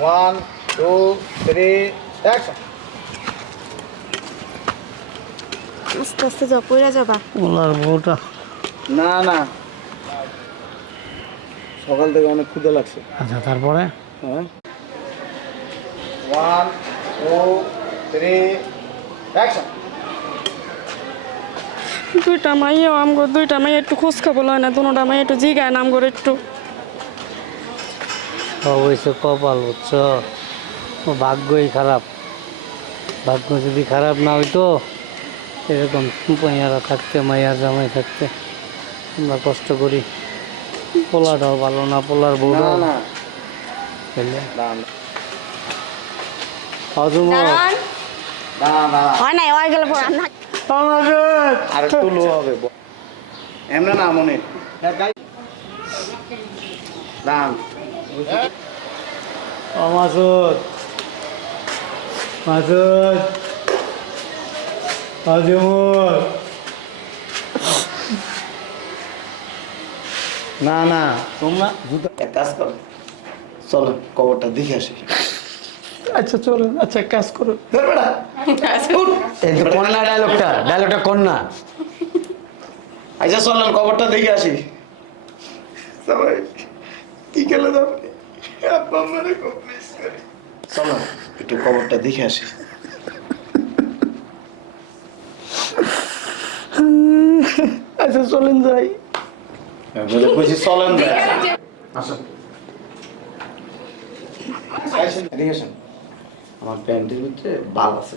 1 2 3 action. আস্তে আস্তে যাও, পইরা যাবা। ওনার বউটা। না না, সকাল থেকে অনেক ক্ষুধা লাগছে। আচ্ছা তারপরে হ্যাঁ 1 2 3 অ্যাকশন। দুইটা মাইয়াও আমগো, দুইটা মাইয়া একটু খোঁজ খবর লয় না, দুটা মাইয়া একটু জিগায় না আমগোর একটু। অবশ্য কপাল বুঝছ, ও ভাগ্যই খারাপ। ভাগ্য যদি খারাপ না হইতো এরকম মাইয়ারা থাকতে, মাইয়া জামাই থাকতে। আমরা কষ্ট করি, পোলাটাও ভালো না, পোলার না বউটাও না বুঝলে? না অজুমত না না, হয় নাই, হয় গেলে পর না। আর একটু লো হবে। এমন না মনে দাম। ও মাসুদ, মাসুদ, অজুমত। না না, তোমরা এক কাজ করো, চলো কবরটা দেখে আসি। আচ্ছা চলেন, আচ্ছা এক কাজ করো। ধর বেটা, এই যে কন্যা ডায়লগটা কন্যা। আচ্ছা চলেন কবরটা দেখে আসি। সবাই কি খেলে দাও, আব্বা আমারে খুব মিস করি। চলো একটু কবরটা দেখে আসি। আচ্ছা চলেন যাই। বলে কইছি চলেন যাই। আসুন আসেন, এদিকে আসেন। আমার প্যান্টের ভিতরে বাল আছে।